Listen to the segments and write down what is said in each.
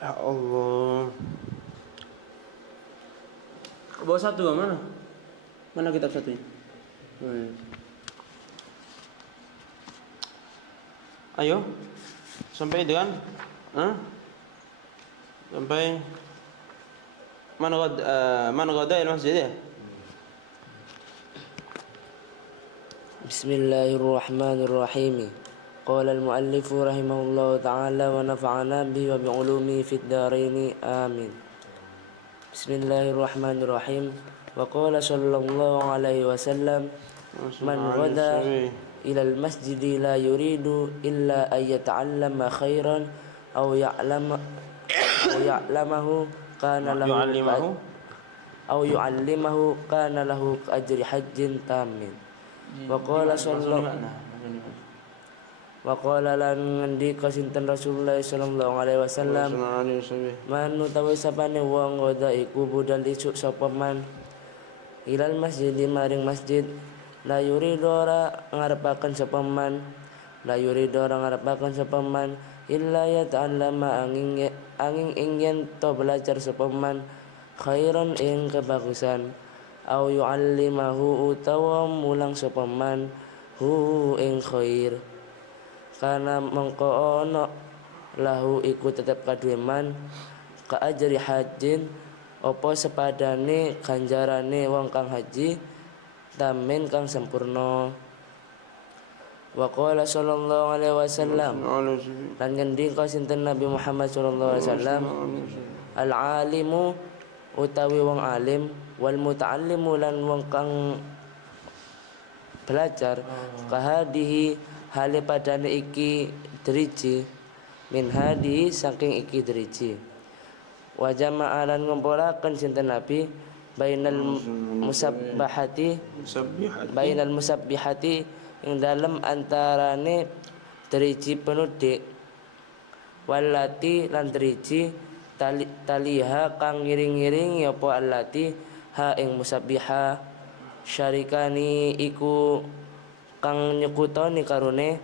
Ya Allah. Bawa satu mana? Mana kitab satunya? Ayo. Sampai itu kan? Sampai mana qada al-masjid ya? Bismillahirrahmanirrahim. Qala al-muallif rahimahullahu ta'ala wa nafa'ana bihi wa bi'ulumihi fid dharain amin. Bismillahirrahmanirrahim. Wa qala sallallahu alaihi wasallam man ghada ila al-masjid la yuridu illa an yata'allama khairan aw ya'lamahu kana lahu ajri hajjin tamin. Wa qala lan ngendika sinten Rasulullah sallallahu alaihi wasallam man utawi sapane wong ngoda iku budal isuk sapa man ilal masjid maring masjid la yuridu ora ngarepaken sapa man illa yata'allama angin ingin to belajar sapa man khairan ing kebagusan au yu'allimahu utawa mulang sapa man hu ing khair kana mengko ana lahu iku tetep kaduwe man ka ajri hajjin apa sepadane ganjarane wong kang haji tamin kang sempurna. Wa qala sallallahu alaihi wasallam lan ngendika sinten Nabi Muhammad sallallahu alaihi wasallam al alimu utawi wong alim wal muta'allimu lan wong kang belajar kahadihi hale padane iki driji min hadi saking iki driji wa jama'a lan ngumpulaken sinten Nabi bainal musabbihati ing dalem antarane driji penudik walati lan driji taliha kang ngiring-ngiring apa allati ha ing musabbiha syarikani iku kang nyekutoni karone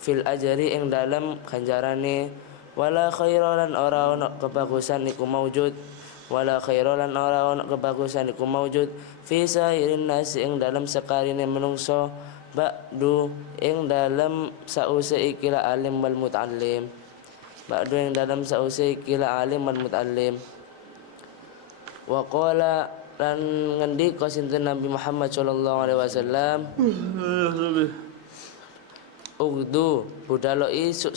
fil ajri ing dalam ganjarane wala khairalan ora ana kebagusan iku maujud fi sairin nas ing dalam sekarine menungso ba'du ing dalam sause ikila alim wal muta'allim ba'du yang dalam sause kila alim wal muta'allim. Wa qala lan ngendika sinten Nabi Muhammad sallallahu alaihi wasallam ugdu budalo isuk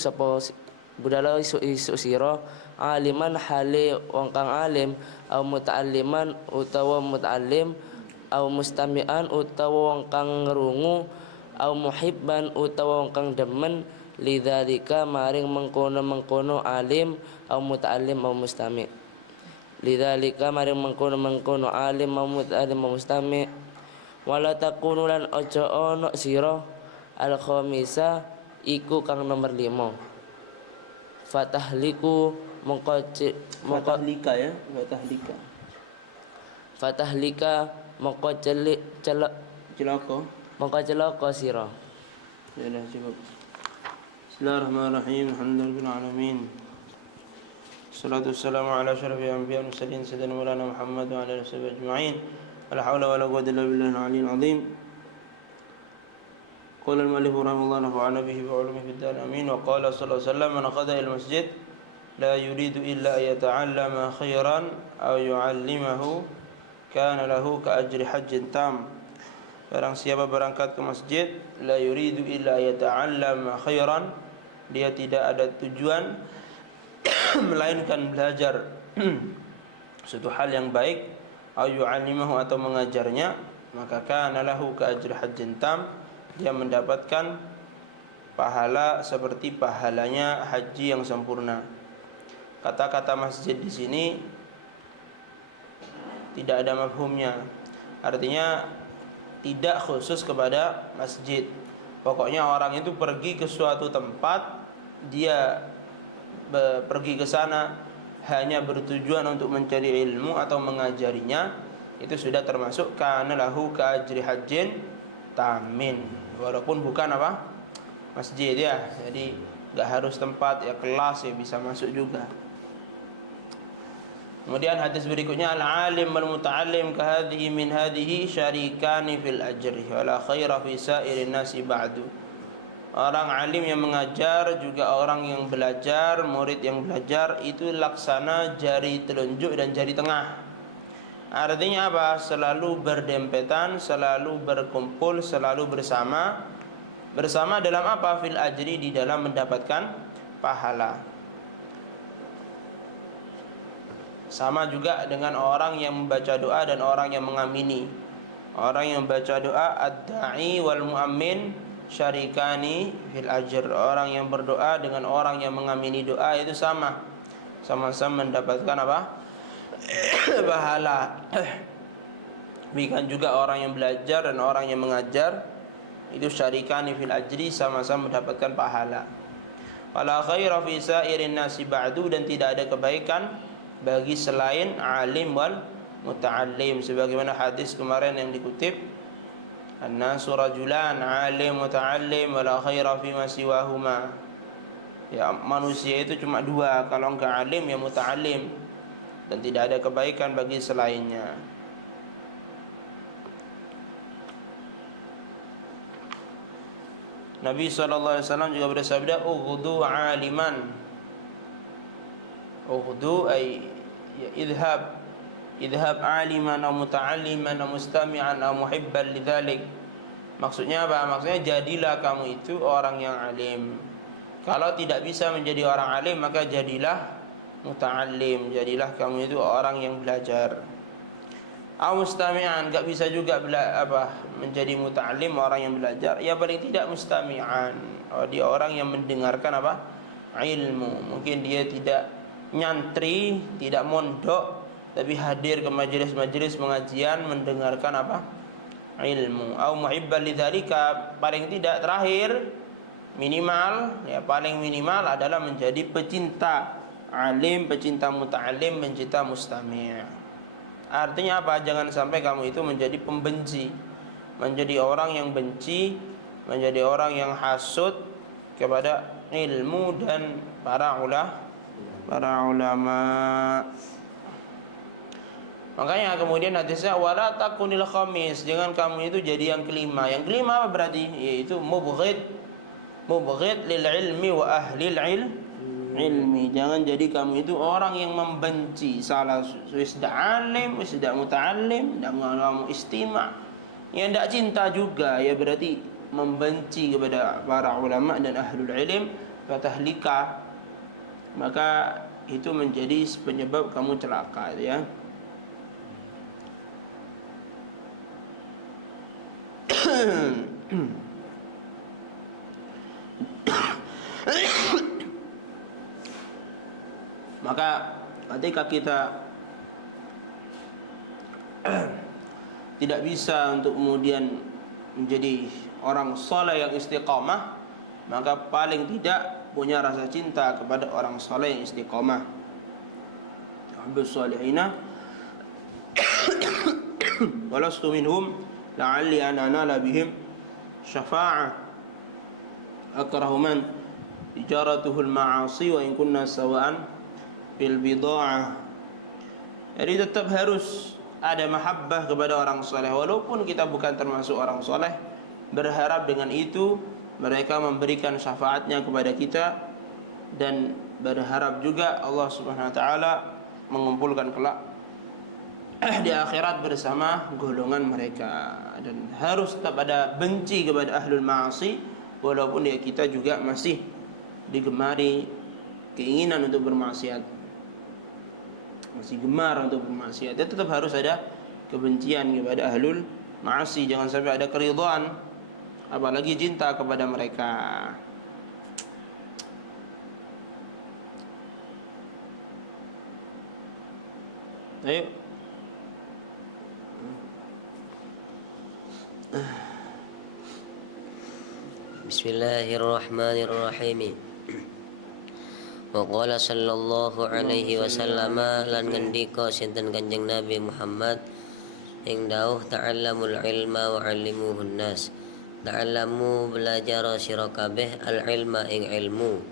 sira aliman hale wong kang alim au muta'alliman utawa muta'allim au mustami'an utawa wong kang ngrungu au muhibban utawa wong kang demen lidzalika maring mengkono alim au muta'allim au mustami' lidzalika maring mengkono alim au muta'allim au mustami' wala takunu lan aja ana sira al khamisa iku kang nomor 5 fatahlika mongko celaka sira. Ya dah cukup. Bismillahirrahmanirrahim. Alhamdulillahirabbil alamin. Wassalatu wassalamu ala asyrafil anbiya'i wal mursalin sayyidina maulana Muhammad wa ala alihi ajma'in. La haula wala quwwata illa billahil aliyyil azim. Qala al-mu'allif rahimahullah nafa'ana bihi wa 'ulumihi fid dar amin. Wa qala sallallahu alaihi wasallam man qada al-masjid la yuridu illa an yata'allama khairan aw yu'allimahu kana lahu ka ajri hajjin tam. Barang siapa berangkat ke masjid la yuridu illa yata'allama khairan, dia tidak ada tujuan melainkan belajar suatu hal yang baik, au yu'allimahu atau mengajarnya, maka kana lahu ka ajri hajjin tam, dia mendapatkan pahala seperti pahalanya haji yang sempurna. Kata-kata masjid di sini tidak ada mafhumnya, artinya tidak khusus kepada masjid. Pokoknya orang itu pergi ke suatu tempat, dia pergi ke sana hanya bertujuan untuk mencari ilmu atau mengajarinya, itu sudah termasuk kana lahu ka ajri hajjin tamin, walaupun bukan apa? Masjid ya. Jadi enggak harus tempat ya, kelas ya bisa masuk juga. Kemudian hadis berikutnya, al-alim wal muta'allim kahadhihi min hadhihi syarikani fil ajri wa la khaira fi sa'irin nasi ba'du. Orang alim yang mengajar juga orang yang belajar, murid yang belajar itu laksana jari telunjuk dan jari tengah. Artinya apa? Selalu berdempetan, selalu berkumpul, selalu bersama. Bersama dalam apa? Fil ajri, di dalam mendapatkan pahala. Sama juga dengan orang yang membaca doa dan orang yang mengamini. Orang yang membaca doa, ad-da'i wal mu'ammin syarikani fil ajr. Orang yang berdoa dengan orang yang mengamini doa itu sama. Sama-sama mendapatkan apa? Pahala. Demikian juga orang yang belajar dan orang yang mengajar itu syarikani fil ajri, sama-sama mendapatkan pahala. Wala khaira fi sa'irin nasi ba'du, dan tidak ada kebaikan bagi selain alim wal muta'allim, sebagaimana hadis kemarin yang dikutip, an-nasu rajulan alim muta'allim wala khaira fi ma siwahuma. Ya, manusia itu cuma dua, kalau enggak alim ya muta'allim, dan tidak ada kebaikan bagi selainnya. Nabi SAW juga bersabda, ughdu aliman. Ughdu ay idhab aliman aw muta'alliman aw mustami'an aw muhibban lidzalik. Maksudnya apa? Maksudnya jadilah kamu itu orang yang alim. Kalau tidak bisa menjadi orang alim, maka jadilah muta'allim, jadilah kamu itu orang yang belajar. Aw mustami'an, enggak bisa juga menjadi muta'allim, orang yang belajar. Ya paling tidak mustami'an, dia orang yang mendengarkan apa? Ilmu. Mungkin dia tidak nyantri, tidak mondok, tapi hadir ke majelis-majelis pengajian, mendengarkan apa? Ilmu. Au muhibban lidzalika, paling tidak terakhir minimal, ya paling minimal adalah menjadi pecinta alim, pecinta muta'alim, pecinta mustami'. Artinya apa? Jangan sampai kamu itu menjadi pembenci, menjadi orang yang benci, menjadi orang yang hasud kepada ilmu dan para ulama. Makanya kemudian hadisnya wala takunil khamis, jangan kamu itu jadi yang kelima. Yang kelima apa berarti? Yaitu mubghid lil ilmi wa ahlil ilmi. Jangan jadi kamu itu orang yang membenci, salah wis dak alim, wis dak muta'allim, dak kamu istima', yang ndak cinta juga, ya berarti membenci kepada para ulama dan ahlul ilm, fatahlika, maka itu menjadi penyebab kamu celaka, ya. Maka ketika kita tidak bisa untuk kemudian menjadi orang saleh yang istiqamah, maka paling tidak punya rasa cinta kepada orang saleh yang istiqamah. Habis salihina walastu minhum la'alli ana anala bihim syafa'ah akrahu man tijaratuhu al-ma'asi wa in kunna sawa'an bil bida'ah. Jadi tetap harus ada mahabbah kepada orang saleh, walaupun kita bukan termasuk orang saleh. Berharap dengan itu mereka memberikan syafaatnya kepada kita, dan berharap juga Allah Subhanahu wa taala mengumpulkan kelak di akhirat bersama golongan mereka. Dan harus tetap ada benci kepada ahlul ma'asi, walaupun ya kita juga masih digemari keinginan untuk bermaksiat, masih gemar untuk bermaksiat. Dia tetap harus ada kebencian kepada ahlul ma'asi, jangan sampai ada keridhaan, apalagi cinta kepada mereka. Ayo. Bismillahirrahmanirrahim. Wa qala sallallahu alaihi wasallam, lan ngendika sinten Kanjeng Nabi Muhammad ing dawuh, ta'allamul ilma wa 'allimuhun nas. Ta'allamu belajar sira kabeh al ilma ing ilmu,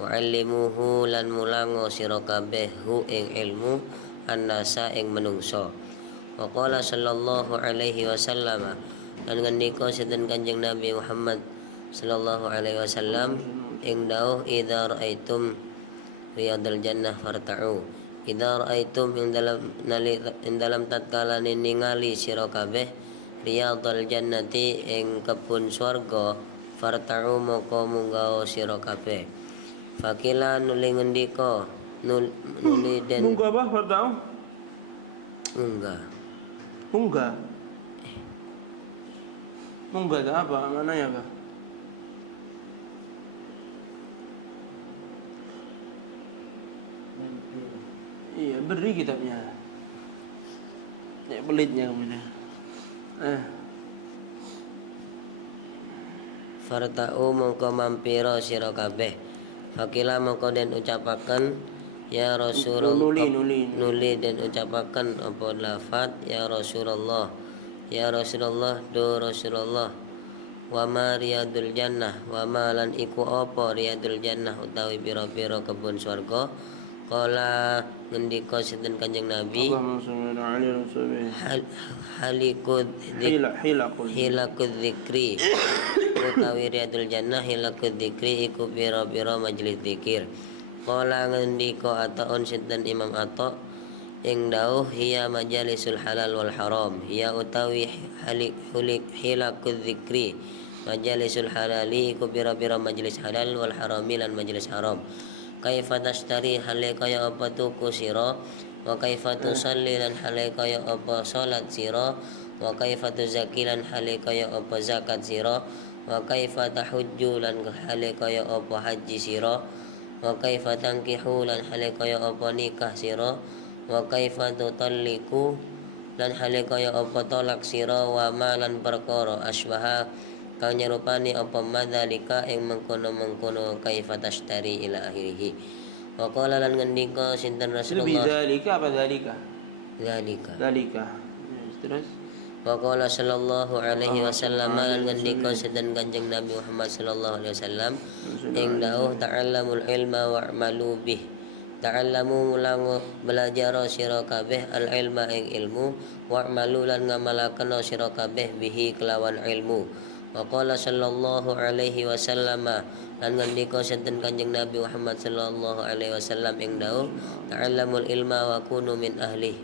wa 'allimuhu lan mulango sira kabeh hu ing ilmu, annasa ing menungso. Wa qala sallallahu alaihi wasallam lan ngendika sinten Kanjeng Nabi Muhammad sallallahu alaihi wasallam ing dawuh idza raaitum riyadul jannah farta'u. Idza raaitum ing dalam tatkala ningali sira kabeh riyadul jannati ing kebun swarga farta'u moko munggah sira kabeh. Fakila nuli ngendika nuli den Munggah apa fartau? munggah. Munggah. Munggah itu apa? Mananya apa? Iya, beri kitabnya. Ya, pelitnya kemudian. Farta'u mongko mampira sira kabeh. Fakila mongko den ucapaken ya Rasulullah. Nuli den ucapaken apa lafat ya Rasulullah. Ya Rasulullah do Rasulullah. Wa ma riyadul jannah wa ma lan iku apa riyadul jannah utawi pira-pira kebun swarga. Qala ngendika sinten Kanjeng Nabi halikud hilakud dzikri utawi riyadul jannah hilakud dzikri iku pira-pira majelis zikir. Qala ngendika ataun sinten Imam Atha ing dawuh hiya majalisul halal wal haram hiya utawi hilakud dzikri majalisul halali iku pira-pira majelis halal wal harami lan majelis haram. Kaifa tashtari hale kaya apa tuku sira wa kaifa tusalli lan hale kaya apa salat sira wa kaifa tuzakki lan hale kaya apa zakat sira wa kaifa tahujju lan hale kaya apa haji sira wa kaifa tankihu lan hale kaya apa nikah sira wa kaifa tutalliku lan hale kaya apa tolak sira wa ma lan perkara asbaha kang nyerupani apa madzalika ing mengkono-mengkono kaifa tashtari ila akhirih. Wa qala lan ngendika sinten Rasulullah Dzalika apa dzalika? Dzalika. Terus Wa qala sallallahu alaihi wasallam lan ngendika sinten Kanjeng Nabi Muhammad sallallahu alaihi wasallam ing dawuh ta'allamul ilma wa'malu bih. Ta'allamu mulang belajar sira kabeh al ilma ing ilmu wa'malu lan ngamalaken sira kabeh bihi kelawan ilmu. Wa qala sallallahu alaihi wasallam lan ngendika sinten Kanjeng Nabi Muhammad sallallahu alaihi wasallam ing dawuh ta'allamul ilma wa kunu min ahli.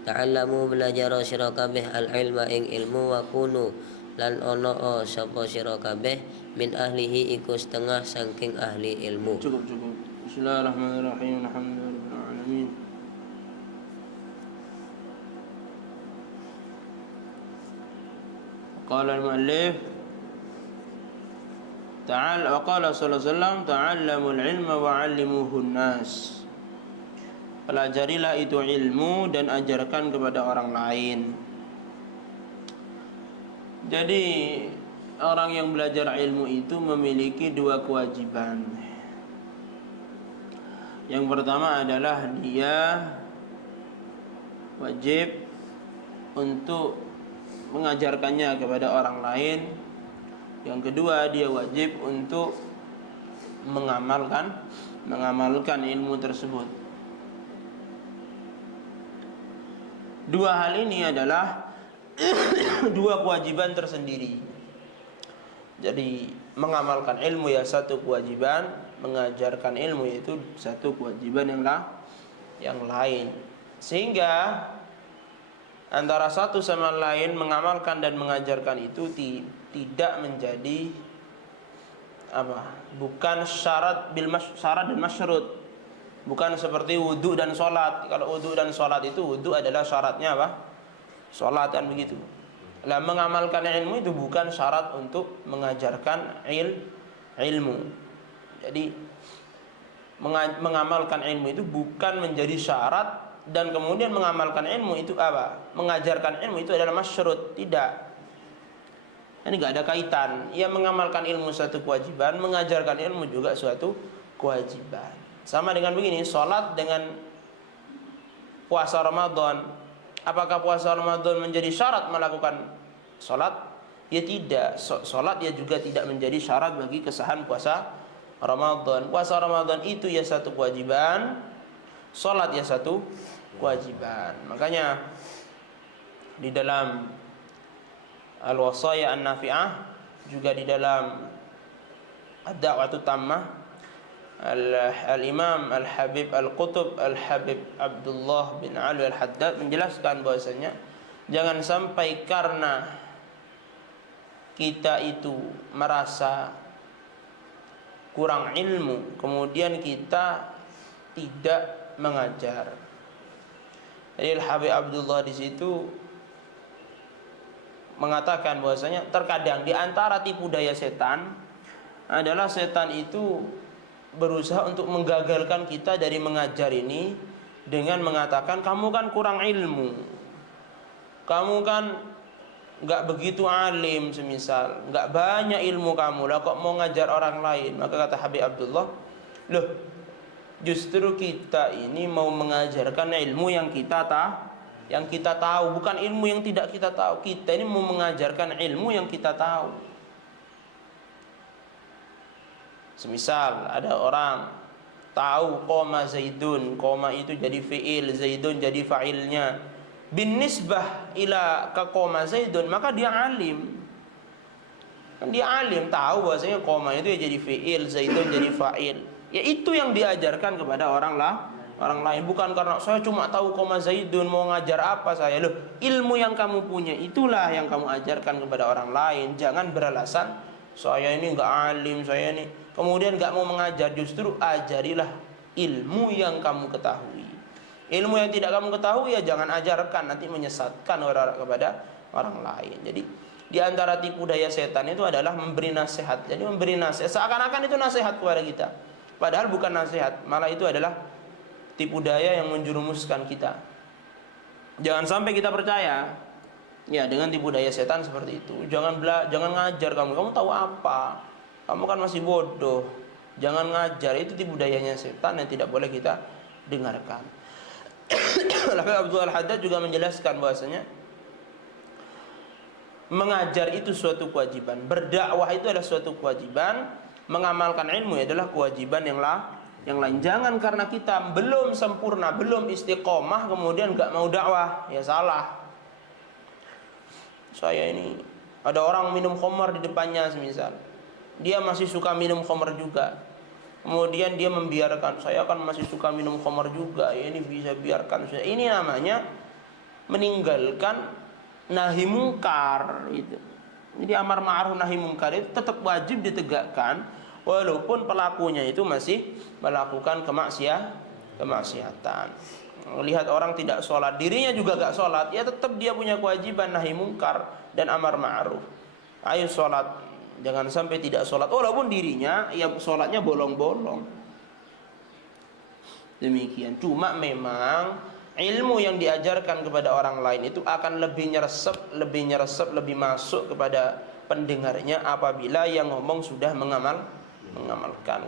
Ta'allamu belajar sira kabeh al ilma ing ilmu wa kunu lan ono sapa sira kabeh min ahlihi iku setengah saking ahli ilmu. cukup. Bismillahirrahmanirrahim. Alhamdulillahirabbil alamin. Qala al-muallif Ta'ala wa qala sallallahu alaihi wasallam ta'allamul ilma wa 'allimuhun nas. Pelajarilah itu ilmu dan ajarkan kepada orang lain. Jadi orang yang belajar ilmu itu memiliki dua kewajiban. Yang pertama adalah dia wajib untuk mengajarkannya kepada orang lain. Yang kedua, dia wajib untuk mengamalkan ilmu tersebut. Dua hal ini adalah dua kewajiban tersendiri. Jadi mengamalkan ilmu ya satu kewajiban, mengajarkan ilmu itu satu kewajiban yang lain. Sehingga antara satu sama lain mengamalkan dan mengajarkan itu tidak menjadi bukan syarat dan masyrut. Bukan seperti wudu dan sholat. Kalau wudu dan sholat itu wudu adalah syaratnya sholat kan begitu. Lah mengamalkan ilmu itu bukan syarat untuk mengajarkan ilmu. Jadi mengamalkan ilmu itu bukan menjadi syarat, dan kemudian mengamalkan ilmu itu mengajarkan ilmu itu adalah masyrut. Tidak. Ini enggak ada kaitan. Ia mengamalkan ilmu satu kewajiban, mengajarkan ilmu juga suatu kewajiban. Sama dengan begini, sholat dengan puasa Ramadan. Apakah puasa Ramadan menjadi syarat melakukan sholat? Ya tidak. Sholat ya juga tidak menjadi syarat bagi kesahan puasa Ramadan. Puasa Ramadan itu ya satu kewajiban, Salat ya satu kewajiban. Makanya di dalam Al-Wasaya An-Nafi'ah, juga di dalam Ad-Da'watu Tammah, Al-Imam Al-Habib Al-Qutub Al-Habib Abdullah bin Ali Al-Haddad menjelaskan bahwasanya jangan sampai karena kita itu merasa kurang ilmu kemudian kita tidak mengajar. Jadi Al-Habib Abdullah di situ mengatakan bahwasanya terkadang di antara tipu daya setan adalah setan itu berusaha untuk menggagalkan kita dari mengajar ini dengan mengatakan kamu kan kurang ilmu, kamu kan nggak begitu alim, semisal nggak banyak ilmu kamu lah kok mau ngajar orang lain. Maka kata Habib Abdullah, loh justru kita ini mau mengajarkan ilmu yang kita tahu, bukan ilmu yang tidak kita tahu. Kita ini mau mengajarkan ilmu yang kita tahu. Semisal ada orang tahu qoma Zaidun, qoma itu jadi fi'il, Zaidun jadi fa'ilnya, bin nisbah ila ka qoma Zaidun, maka dia alim. Kan dia alim, tahu bahwasanya qoma itu ya jadi fi'il, Zaidun jadi fa'il. Ya itu yang diajarkan kepada orang lain, bukan karena saya cuma tahu qoma Zaidun mau ngajar apa saya. Loh, ilmu yang kamu punya itulah yang kamu ajarkan kepada orang lain. Jangan beralasan saya ini enggak alim, saya ini kemudian enggak mau mengajar. Justru ajarilah ilmu yang kamu ketahui. Ilmu yang tidak kamu ketahui ya jangan ajarkan, nanti menyesatkan orang kepada orang lain. Jadi di antara tipu daya setan itu adalah memberi nasihat. Jadi memberi nasihat seakan-akan itu nasihat kepada kita, padahal bukan nasihat, malah itu adalah tipu daya yang menjerumuskan kita. Jangan sampai kita percaya ya dengan tipu daya setan seperti itu. Jangan ngajar kamu tahu apa? Kamu kan masih bodoh. Jangan ngajar, itu tipu dayanya setan yang tidak boleh kita dengarkan. Habib Abdullah Al-Haddad juga menjelaskan bahwasanya mengajar itu suatu kewajiban, berdakwah itu adalah suatu kewajiban, mengamalkan ilmu adalah kewajiban yang lain. Jangan karena kita belum sempurna, belum istiqomah kemudian enggak mau dakwah, ya salah. Saya ini ada orang minum khamar di depannya semisal, dia masih suka minum khamar juga, kemudian dia membiarkan, saya kan masih suka minum khamar juga, ya ini bisa biarkan. Ini namanya meninggalkan nahi mungkar itu. Jadi amar ma'ruf nahi mungkar itu tetap wajib ditegakkan walaupun pelakunya itu masih melakukan kemaksiatan. Melihat orang tidak sholat, dirinya juga gak sholat, ya tetap dia punya kewajiban nahi mungkar dan amar ma'ruf. Ayo sholat, jangan sampai tidak sholat walaupun dirinya ya sholatnya bolong-bolong. Demikian. Cuma memang ilmu yang diajarkan kepada orang lain itu akan lebih nyeresep, lebih masuk kepada pendengarnya apabila yang ngomong sudah mengamalkan.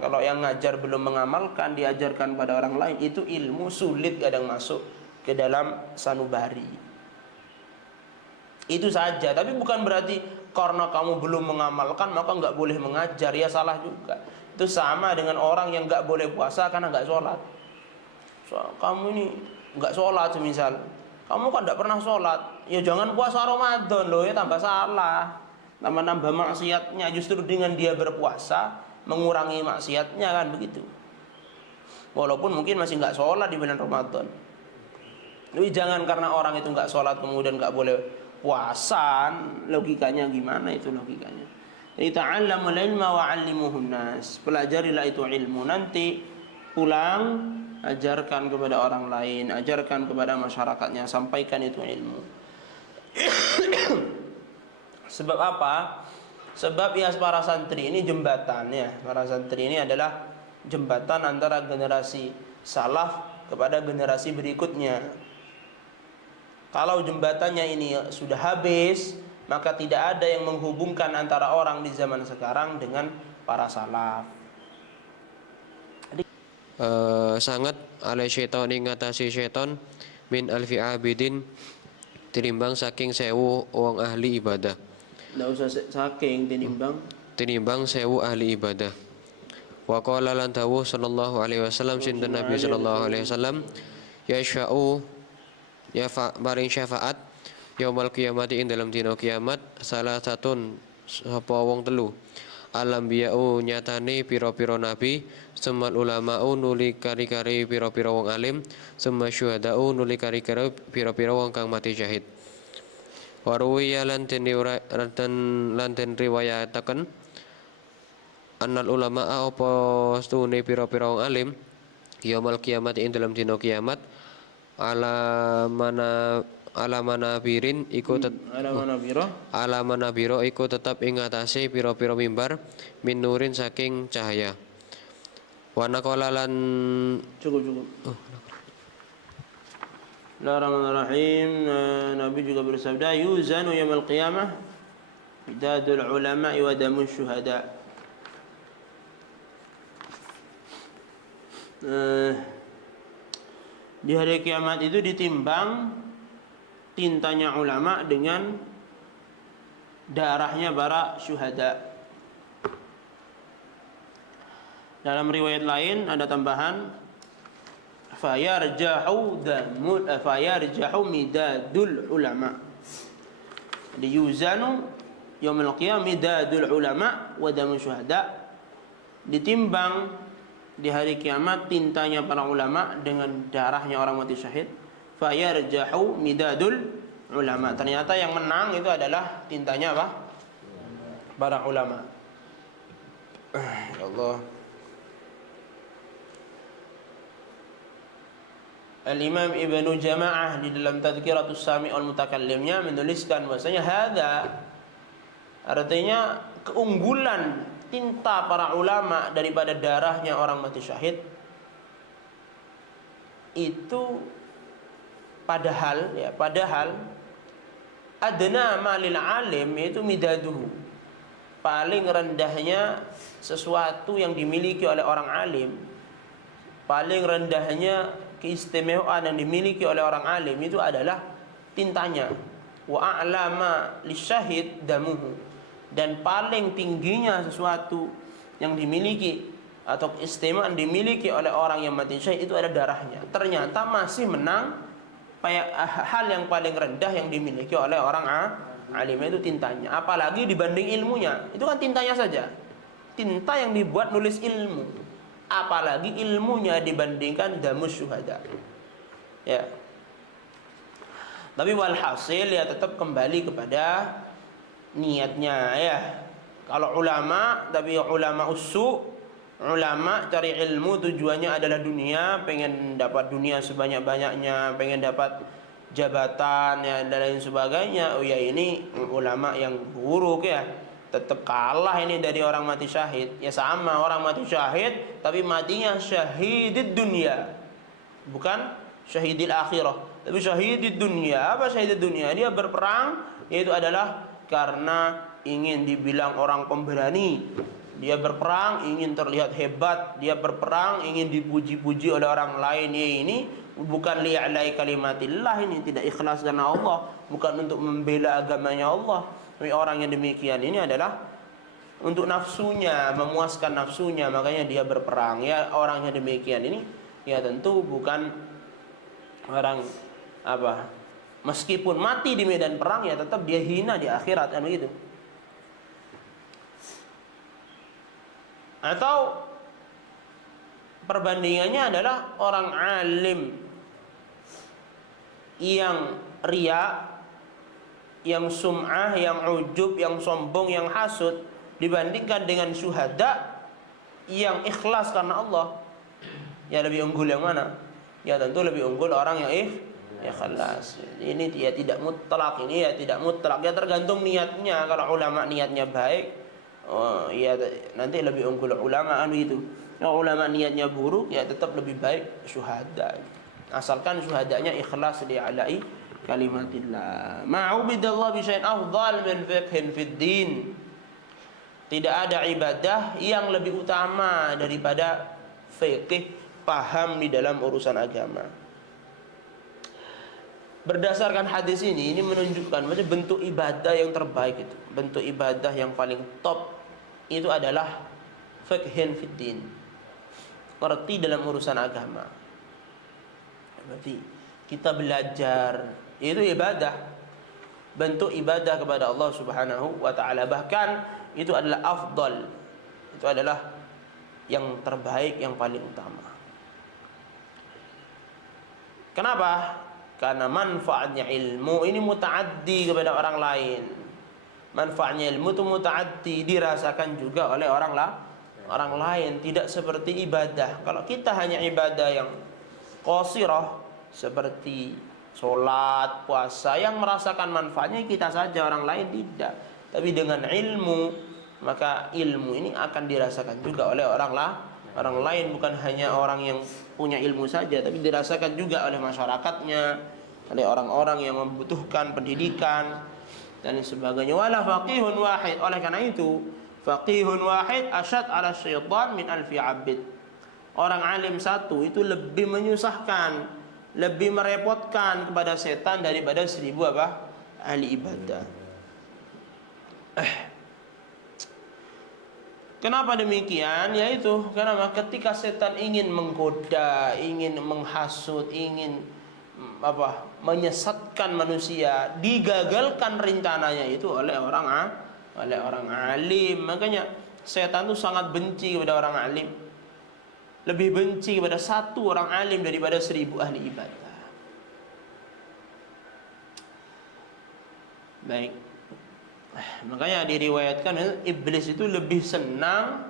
Kalau yang ngajar belum mengamalkan, diajarkan pada orang lain, itu ilmu sulit kadang masuk ke dalam sanubari. Itu saja, tapi bukan berarti karena kamu belum mengamalkan maka nggak boleh mengajar, ya salah juga. Itu sama dengan orang yang nggak boleh puasa karena nggak sholat. Kamu ini nggak sholat semisal, kamu kan nggak pernah sholat, ya jangan puasa Ramadan loh, ya tambah salah, nambah maksiatnya. Justru dengan dia berpuasa mengurangi maksiatnya, kan begitu. Walaupun mungkin masih nggak sholat di bulan Ramadan. Jadi jangan karena orang itu nggak sholat kemudian nggak boleh puasa. Logikanya gimana itu logikanya? Jadi ta'allamul ilma wa 'allimuhun nas. Pelajarilah itu ilmu, nanti pulang ajarkan kepada orang lain, ajarkan kepada masyarakatnya, sampaikan itu ilmu. Sebab apa? Sebab ya para santri ini jembatan, ya. Para santri ini adalah jembatan antara generasi salaf kepada generasi berikutnya. Kalau jembatannya ini sudah habis, maka tidak ada yang menghubungkan antara orang di zaman sekarang dengan para salaf. Sangat alai syaitan ing ngatasi syaitan min alfi abidin tinimbang saking 1000 wong ahli ibadah. Nggak usah saking tinimbang sewu ahli ibadah. Wa qala lan dawuh sallallahu alaihi wasallam sinten Nabi sallallahu alaihi wasallam yashfa'u maring syafaat yaumal qiyamati ing dalam dina kiamat salah satun sapa wong telu alam biya'u nyatane pira-pira nabi semal ulama'u nuli kari-kari pira-pira wong alim summa syuhada'u nuli kari-kari pira-pira wong kang mati syahid waruwiya lan den riwayataken annal ulama'a apa stune pira-pira wong alim yaumal kiamat ing dalam dina kiamat ala manabirin iku ala manabiro iku tetap ing atase pira-pira mimbar min nurin saking cahaya wa naqala lan Cukup. Bismillahirrahmanirrahim. Nabi juga bersabda yuzanu yaumil qiyamah midadul ulama'i wa damus syuhada. Di hari kiamat itu ditimbang tintanya ulama dengan darahnya para syuhada. Dalam riwayat lain ada tambahan fayarjahu midadul ulama. Di yuzanu yaumil qiyamah midadul ulama wa damus syuhada, ditimbang di hari kiamat tintanya para ulama dengan darahnya orang mati syahid. Fayarjahu midadul ulama. Ternyata yang menang itu adalah tintanya apa? Para ulama. Ya Allah. Al-Imam Ibnu Jama'ah di dalam Tadhkiratus Sami' wal Mutakallimnya menuliskan bahwasanya hadza artinya keunggulan tinta para ulama daripada darahnya orang mati syahid itu padahal adna malil alim yaitu midaduhu, paling rendahnya sesuatu yang dimiliki oleh orang alim, paling rendahnya keistimewaan yang dimiliki oleh orang alim itu adalah tintanya. Wa a'lama lisyahid damuhu, dan paling tingginya sesuatu yang dimiliki atau keistimewaan dimiliki oleh orang yang mati syahid itu ada darahnya. Ternyata masih menang hal yang paling rendah yang dimiliki oleh orang alim itu tintanya. Apalagi dibanding ilmunya, itu kan tintanya saja, tinta yang dibuat nulis ilmu. Apalagi ilmunya dibandingkan damus syuhada. Ya. Tapi walhasil ya tetap kembali kepada niatnya ya. Kalau ulama, tapi ulama ulama cari ilmu tujuannya adalah dunia, pengen dapat dunia sebanyak-banyaknya, pengen dapat jabatan ya dan lain sebagainya. Oh ya, ini ulama yang buruk ya. Tetap kalah ini dari orang mati syahid. Ya sama, orang mati syahid tapi matinya syahidid dunia, bukan syahidil akhirah, tapi syahidid dunia. Apa syahidid dunia? Dia berperang, yaitu adalah karena ingin dibilang orang pemberani. Dia berperang ingin terlihat hebat. Dia berperang ingin dipuji-puji oleh orang lain. Ya, ini bukan li'alai kalimatillah, ini tidak ikhlas karena Allah, bukan untuk membela agamanya Allah. Tapi orang yang demikian ini adalah untuk nafsunya, memuaskan nafsunya, makanya dia berperang. Ya, orang yang demikian ini ya tentu bukan orang apa, meskipun mati di medan perang ya tetap dia hina di akhirat, kan begitu. Atau perbandingannya adalah orang alim yang riya, yang sum'ah, yang ujub, yang sombong, yang hasud, dibandingkan dengan syuhada yang ikhlas karena Allah. Ya, lebih unggul yang mana? Ya tentu lebih unggul orang yang ikhlas. Ini ya tidak mutlak, ini ya tidak mutlak. Ya tergantung niatnya. Kalau ulama niatnya baik, oh ya nanti lebih unggul ulama itu. Kalau ulama niatnya buruk, ya tetap lebih baik syuhada. Asalkan syuhadanya ikhlas li'alai kalimatillah. Ma'ubidallah bisyai'in afdal min fiqhin fid din. Tidak ada ibadah yang lebih utama daripada fiqih, paham di dalam urusan agama. Berdasarkan hadis ini menunjukkan macam bentuk ibadah yang terbaik itu, bentuk ibadah yang paling top itu adalah fiqhin fid din. Ngerti dalam urusan agama. Berarti kita belajar itu ibadah, bentuk ibadah kepada Allah Subhanahu wa taala. Bahkan itu adalah afdal. Itu adalah yang terbaik, yang paling utama. Kenapa? Karena manfaatnya ilmu ini mutaaddi kepada orang lain. Manfaatnya ilmu itu mutaaddi, dirasakan juga oleh orang lain, tidak seperti ibadah. Kalau kita hanya ibadah yang qasirah seperti sholat, puasa, yang merasakan manfaatnya kita saja, orang lain tidak. Tapi dengan ilmu, maka ilmu ini akan dirasakan juga oleh orang lain, bukan hanya orang yang punya ilmu saja, tapi dirasakan juga oleh masyarakatnya, oleh orang-orang yang membutuhkan pendidikan dan sebagainya. Wala faqihun wahid. Oleh karena itu, faqihun wahid asyad ala syaitan min alfi abid. Orang alim satu itu lebih menyusahkan, lebih merepotkan kepada setan daripada 1000 ahli ibadah. Kenapa demikian? Yaitu karena ketika setan ingin menggoda, ingin menghasut, ingin menyesatkan manusia, digagalkan rencananya itu oleh orang alim. Makanya setan itu sangat benci kepada orang alim. Lebih benci kepada satu orang alim daripada 1000 ahli ibadah. Baik. Makanya diriwayatkan iblis itu lebih senang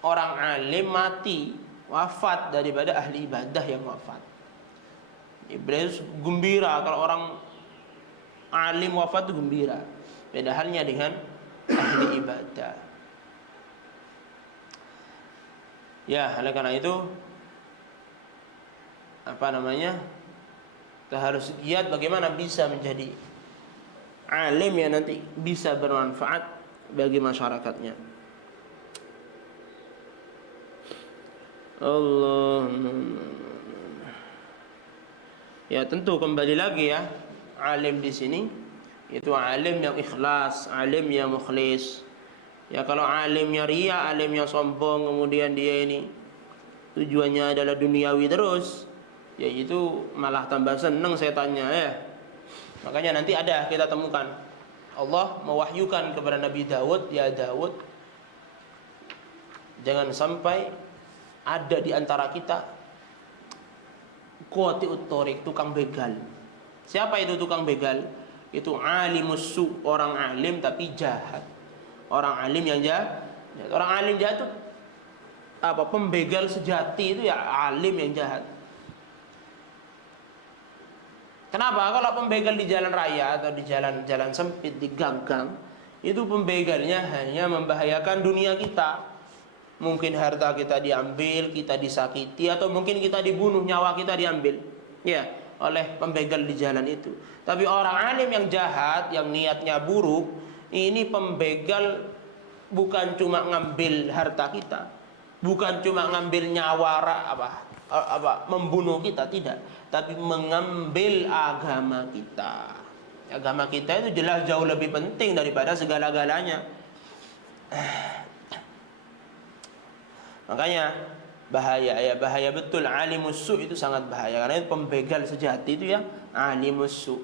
orang alim mati, wafat, daripada ahli ibadah yang wafat. Iblis gembira kalau orang alim wafat itu gembira. Beda halnya dengan ahli ibadah. Ya, oleh karena itu kita harus giat bagaimana bisa menjadi alim yang nanti bisa bermanfaat bagi masyarakatnya. Allah. Ya, tentu kembali lagi ya, alim di sini itu alim yang ikhlas, alim yang mukhlis. Ya, kalau alimnya riya, alimnya sombong, kemudian dia ini tujuannya adalah duniawi terus, ya itu malah tambah seneng setannya ya. Makanya nanti ada kita temukan Allah mewahyukan kepada Nabi Daud, ya Daud, jangan sampai ada di antara kita qati'ut thoriq, tukang begal. Siapa itu tukang begal? Itu alimus su, orang alim tapi jahat. Orang alim yang jahat. Orang alim jahat itu pembegal sejati itu ya alim yang jahat. Kenapa? Kalau pembegal di jalan raya atau di jalan sempit, di gang-gang, itu pembegalnya hanya membahayakan dunia kita. Mungkin harta kita diambil, kita disakiti, atau mungkin kita dibunuh, nyawa kita diambil, ya, oleh pembegal di jalan itu. Tapi orang alim yang jahat, yang niatnya buruk, ini pembegal bukan cuma ngambil harta kita, bukan cuma ngambil nyawa membunuh kita, tidak, tapi mengambil agama kita. Agama kita itu jelas jauh lebih penting daripada segala-galanya. Makanya bahaya ya, bahaya betul. Alimus su itu sangat bahaya, karena itu pembegal sejati itu ya alimus su.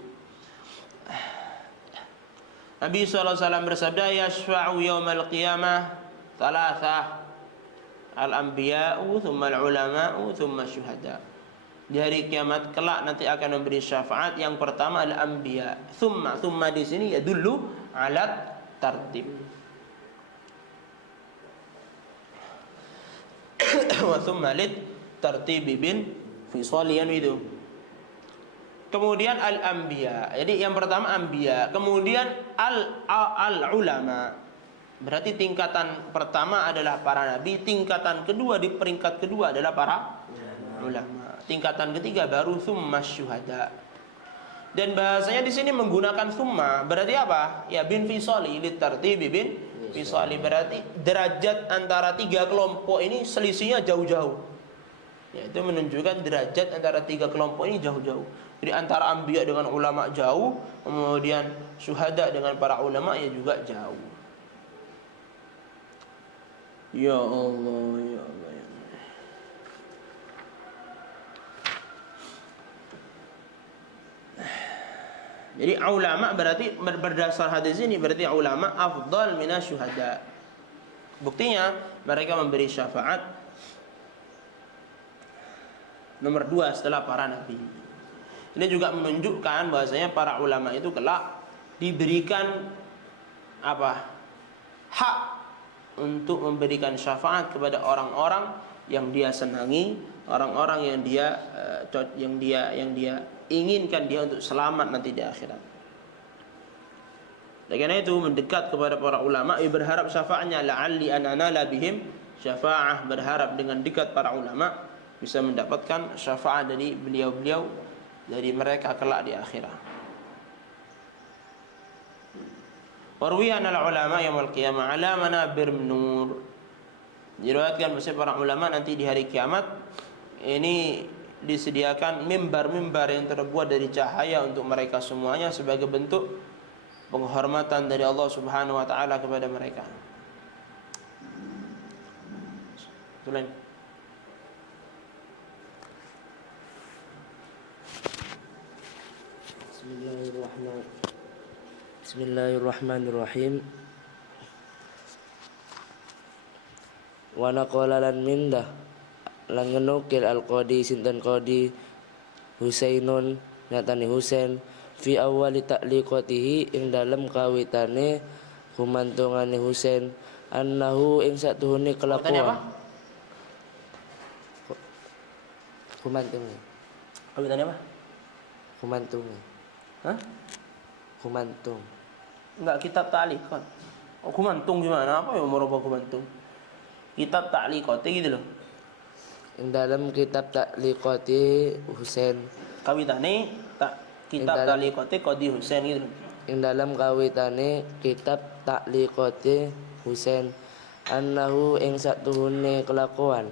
Nabi SAW bersabda, yashfa'u yawmal qiyamah thalathah, al-anbiya'u, thumma al-ulama'u, thumma syuhada. Di hari kiamat kelak nanti akan memberi syafaat. Yang pertama adalah anbiya. Thumma di sini ya dulu alat tartib. Wa thumma lit tartibi bin fisalian itu. Kemudian al-anbiya. Jadi yang pertama anbiya, kemudian al-ulama. Berarti tingkatan pertama adalah para nabi, tingkatan kedua, di peringkat kedua adalah para ulama. Tingkatan ketiga baru tsumma syuhada. Dan bahasanya di sini menggunakan tsumma, berarti apa? Ya bin fisali, litartibi bin fisali, berarti derajat antara tiga kelompok ini selisihnya jauh-jauh. Ya, itu menunjukkan derajat antara tiga kelompok ini jauh-jauh. Jadi antara anbiya dengan ulama jauh, kemudian syuhada dengan para ulama ya juga jauh. Ya Allah, ya Allah, ya Allah. Jadi ulama berarti berdasar hadis ini berarti ulama afdal minasyuhada. Buktinya mereka memberi syafaat nomor 2 setelah para nabi. Ini juga menunjukkan bahwasanya para ulama itu kelak diberikan apa? Hak untuk memberikan syafaat kepada orang-orang yang dia senangi, orang-orang yang dia inginkan dia untuk selamat nanti di akhirat. Dan karena itu mendekat kepada para ulama, berharap syafaatnya, la'alli anana bihim syafaah, berharap dengan dekat para ulama bisa mendapatkan syafaat dari beliau-beliau, dari mereka kelak di akhirat. Warwiyan al-ulama yaumul qiyamah ala manabir min nur. Diriwayatkan bahwa para ulama nanti di hari kiamat ini disediakan mimbar-mimbar yang terbuat dari cahaya untuk mereka semuanya sebagai bentuk penghormatan dari Allah Subhanahu wa taala kepada mereka. Tulen. Bismillahirrahmanirrahim. Wa naqala lan mindah lan ngenukil al-qadi sinten qadi Husainun nyatani Husain fi awali ta'liqatihi ing dalem kawitane kumantungane Husain annahu ing satuhune kelakuan. Kumantunge. Kawitannya apa? Kumantunge. Hah? Kumantung. Enggak, kitab ta'liqat. Oh, kumantung gimana? Apa yang merubah kumantung? Kitab ta'liqat gitu loh. Ing dalam kitab ta'liqati Husain. Kawitane kitab ta'liqati Qadi Husain gitu. Ing dalam kawitane kitab ta'liqati Husain annahu ing satuhune kelakuan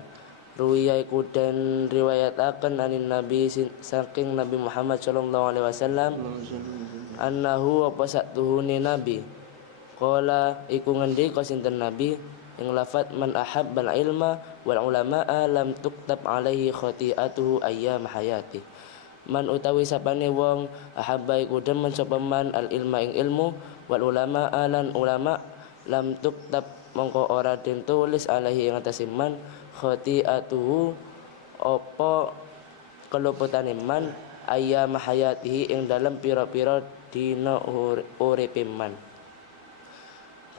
ruwiya iku den riwayataken anin Nabi saking Nabi Muhammad sallallahu alaihi wasallam annahu apa satuhune Nabi qala iku ngendika sinten Nabi ing lafat man ahabbal ilma wal ulama'a lam tuktab alaihi khati'atuhu ayyam hayati. Man utawi sapane wong ahabba iku demen sapa man al ilma ing ilmu wal ulama'a lan ulama lam tuktab mongko ora den tulis alaihi ing atase man khati'atuhu apa keluputane man ayyam hayatihi ing dalem pira-pira dina uripe man.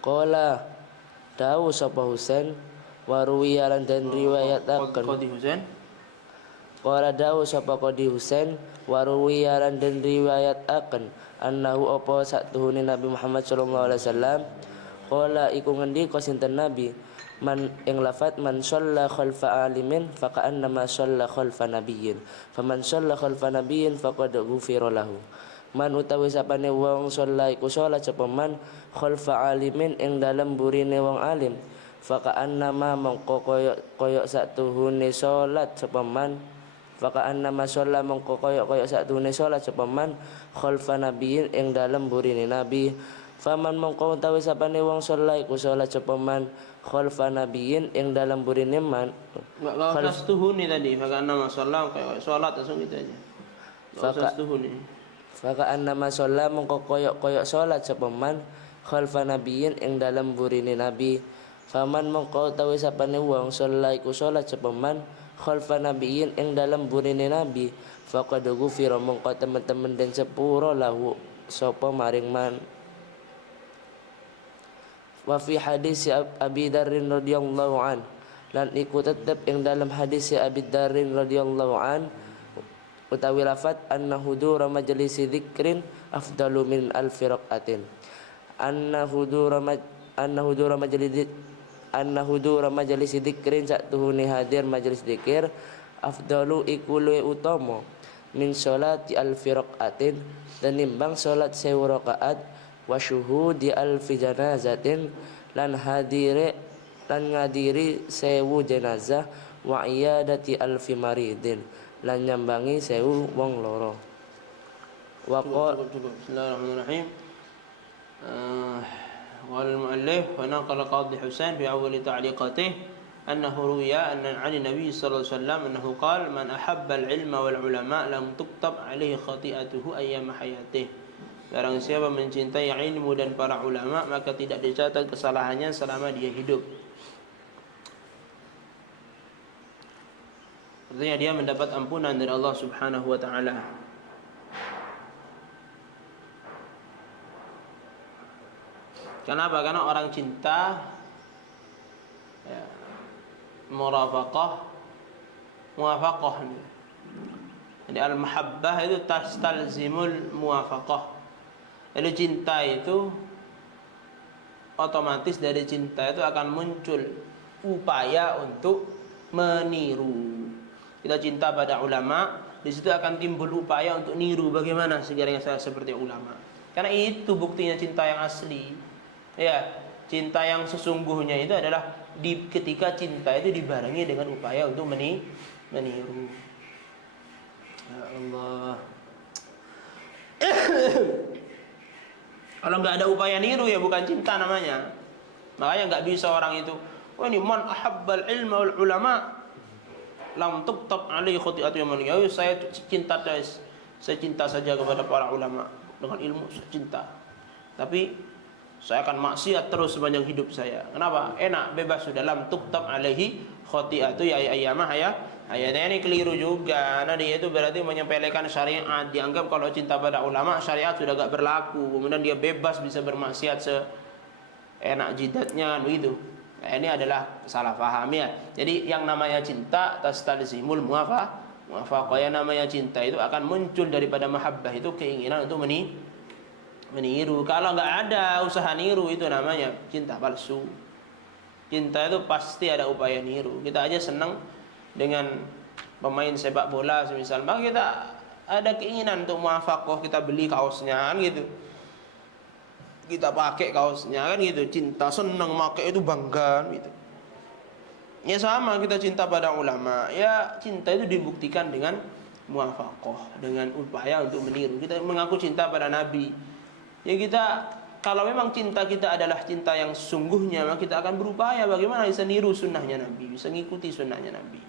Qala dawu sapa Husain waruwiya lan den riwayataken Qadi Husain. Qala dawu sapa Qadi Husain waruwiya lan den riwayataken annahu apa satuhune Nabi Muhammad sallallahu alaihi wasallam qala iku ngendika sinten Nabi man ing lafat man shalla khalfa alimin faqa'annama shalla khalfa nabiyyin faman shalla khalfa nabiyyin faqad ghufira lahu. Man utawi sapane wong shalla iku salat sapa man khalfa alimin ing dalem burine wong alim faqa'annama mongko koyo satuhune salat sapa man faqa'annama shalla mongko koyo satuhune salat sapa man khalfa nabiyyin ing dalem burine nabi. Faman mongko utawi sapane wong shalla iku salat sapa man khalfa nabiyyin ing dalem burine man Enggak usah tuhuni tadi faqa'annama shalla kayak salat langsung gitu aja. Enggak usah tuhuni. Faqa'annama shalla mongko koyo salat sapa man khalfa nabiyyin ing dalem burine nabi. Faman mongko utawi sapane wong shalla iku salat sapa man khalfa nabiyyin ing dalem burine nabi faqad ghufira mongko temen-temen den sepuro lahu sapa maring man. Wa fi hadis Abi Dzar radhiyallahu an lan iku tetep ing dalam hadis Abi Dzar radhiyallahu an utawi lafat anna hudura majlisi dzikrin afdalu min alfi raqatin. Anna hudura majlisi dzikrin satuhune hadir majlis dzikir afdalu iku luwih utama min sholati alfi raqatin tenimbang salat 1000 rakaat wa syuhudi alfi janazatin lan ngadiri 1000 jenazah wa iyadati alfi maridin lan nyambangi 1000 wong loro. Wa Bismillahirrahmanirrahim. Qala al-mu'allif wa naqala Qadhi Husain fi awwal ta'liqatihi annahu ruwiya anna 'an Nabi sallallahu alaihi wasallam annahu qala man ahabba al-'ilma wal 'ulama lam tuktab 'alaihi khati'atuhu ayyam hayatihi. Barang siapa mencintai ilmu dan para ulama maka tidak dicatat kesalahannya selama dia hidup. Artinya dia mendapat ampunan dari Allah Subhanahu wa taala. Kenapa? Karena orang cinta ya, muwafaqah. Jadi al-mahabbah itu tastalzimul muwafaqah. Jadi cinta itu otomatis dari cinta itu akan muncul upaya untuk meniru. Kita cinta pada ulama, di situ akan timbul upaya untuk niru bagaimana sejarahnya saya seperti ulama. Karena itu buktinya cinta yang asli. Ya, cinta yang sesungguhnya itu adalah ketika cinta itu dibarengi dengan upaya untuk meniru. Ya Allah. Kalau nggak ada upaya niru ya bukan cinta namanya. Makanya nggak bisa orang itu, oh ini man ahabbal ilma wal ulama lam tuktab alaihi khati'atu yaman. Ya saya cinta saja kepada para ulama, dengan ilmu saya cinta. Tapi saya akan maksiat terus sepanjang hidup saya. Kenapa? Enak, bebas sudah, lam tuktab alaihi khati'atu ya ayyamah ya. Ayatnya ini keliru juga. Nah dia itu berarti menyepelekan syariat. Dianggap kalau cinta pada ulama syariat sudah gak berlaku. Kemudian dia bebas bisa bermaksiat seenak jidatnya begitu. Nah, ini adalah salah paham ya. Jadi yang namanya cinta tastalzimul muwafaqah. Yang namanya cinta itu akan muncul daripada mahabbah, itu keinginan untuk meniru. Kalau nggak ada usaha niru itu namanya cinta palsu. Cinta itu pasti ada upaya niru. Kita aja senang dengan pemain sepak bola semisal, maka kita ada keinginan untuk muwafaqah, kita beli kaosnya kan gitu, kita pakai kaosnya kan gitu, cinta, senang pakai itu, bangga gitu. Ya sama kita cinta pada ulama, ya cinta itu dibuktikan dengan muwafaqah, dengan upaya untuk meniru. Kita mengaku cinta pada Nabi, ya kita kalau memang cinta kita adalah cinta yang sesungguhnya, maka kita akan berupaya bagaimana bisa niru sunnahnya Nabi, bisa ngikuti sunnahnya Nabi.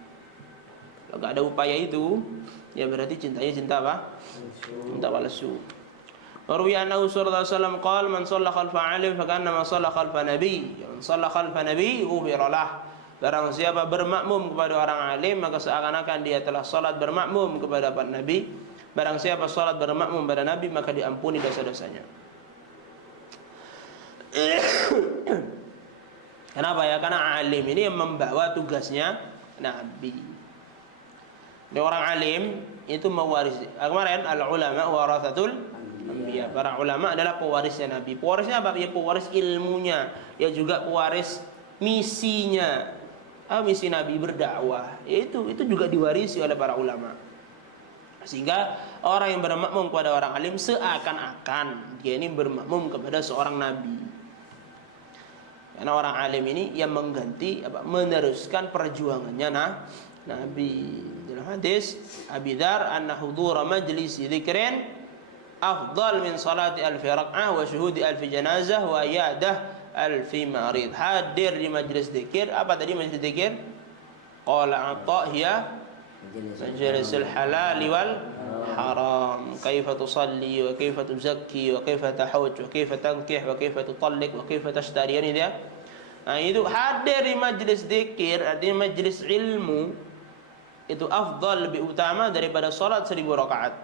Kalau gak ada upaya itu, ya berarti cintanya cinta apa? Cinta palsu. Warwi annahu sallallahu alaihi wasallam qala man shalla khalfa alim fa kana ma shalla khalfa nabi. Man shalla khalfa nabi ghufira lah. Barang siapa bermakmum kepada orang alim maka seakan-akan dia telah salat bermakmum kepada Nabi. Barang siapa salat bermakmum pada Nabi maka diampuni dosa-dosanya. Kenapa ya? Karena alim ini yang membawa tugasnya Nabi. Ini orang alim itu mewarisi. Kemarin al-ulama warathatul anbiya. Para ulama adalah pewarisnya Nabi. Pewarisnya apa? Ya pewaris ilmunya, ya juga pewaris misinya. Misi Nabi berdakwah. Itu juga diwarisi oleh para ulama. Sehingga orang yang bermakmum kepada orang alim seakan-akan dia ini bermakmum kepada seorang nabi. Karena orang alim ini yang mengganti meneruskan perjuangannya Nabi. Dalam hadis Abi Dzar anna hudura majlis dzikrin afdal min salati alfi rak'ah wa syuhudi alfi janazah wa iyadah alfi marid. Hadir di majlis zikir, apa tadi majlis zikir? Qala Atha hiya majlisul halal wal haram. Kaifa tusalli wa kaifa tuzakki wa kaifa tahujj wa kaifa tankih wa kaifa tutalliq wa kaifa tashtari. Ini dia. Nah, itu hadir di majlis zikir, artinya majlis ilmu, itu afdal, lebih utama daripada salat 1000 rakaat.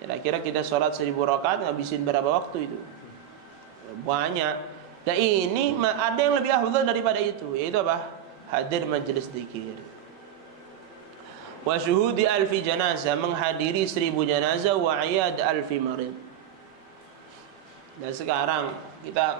Kira-kira kita salat 1000 rakaat ngabisin berapa waktu itu? Banyak. Dan ini ada yang lebih afdal daripada itu, yaitu apa? Hadir majlis zikir. Wa syuhudi alfi janazah, menghadiri 1000 janazah, wa iyad alfi marid. Dan sekarang kita